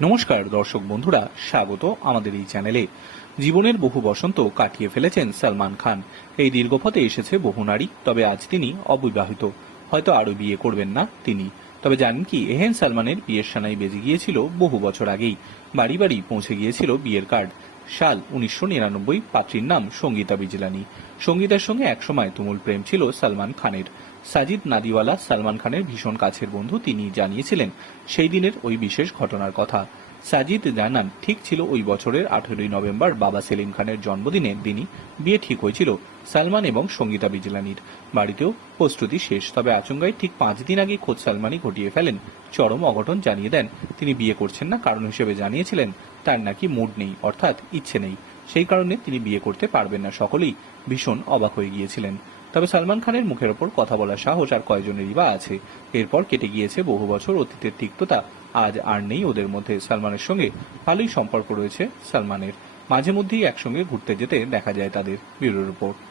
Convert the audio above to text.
নমস্কার দর্শক বন্ধুরা, স্বাগত আমাদের এই চ্যানেলে। জীবনের বহু বসন্ত কাটিয়ে ফেলেছেন সালমান খান। এই দীর্ঘপথে এসেছে বহু নারী, তবে আজ তিনি অবিবাহিত। হয়তো আরও বিয়ে করবেন না তিনি। তবে জানেন কি, এহেন সালমানের বিয়ের সানাই বেজে গিয়েছিল বহু বছর আগেই। বাড়ি বাড়ি পৌঁছে গিয়েছিল বিয়ের কার্ড। সাল উনিশশো নিরানব্বই, পাত্রীর নাম সঙ্গীতা বিজলানি। সঙ্গীতার সঙ্গে একসময় তুমুল প্রেম ছিল সালমান খানের। সাজিদ নাদিওয়ালা সালমান খানের ভীষণ কাছের বন্ধু, তিনি জানিয়েছিলেন, সেই দিনের ওই বিশেষ ঘটনার কথা। সাজিদ জানান, ঠিক ছিল ওই বছরের আঠেরোই নভেম্বর বাবা সেলিম খানের জন্মদিনের দিনই বিয়ে ঠিক হয়েছিল সালমান এবং সঙ্গীতা বিজলানির। বাড়িতেও প্রস্তুতি শেষ, তবে আচমকাই ঠিক পাঁচ দিন আগে খোদ সালমানই ঘটিয়ে ফেলেন। চরম অঘটন জানিয়ে দেন, তিনি বিয়ে করছেন না কারণ হিসেবে জানিয়েছিলেন তার নাকি মুড নেই, অর্থাৎ ইচ্ছে নেই। সেই কারণে তিনি বিয়ে করতে পারবেন না সকলেই, ভীষণ অবাক হয়ে গিয়েছিলেন। তবে সালমান খানের মুখের ওপর কথা বলার সাহস আর কয়জনেরই বা আছে। এরপর কেটে গিয়েছে বহু বছর অতীতের তিক্ততা আজ আর নেই ওদের মধ্যে সালমানের সঙ্গে। ভালোই সম্পর্ক রয়েছে সালমানের। মাঝে মধ্যেই একসঙ্গে ঘুরতে যেতে দেখা যায় তাদের ব্যুরো রিপোর্ট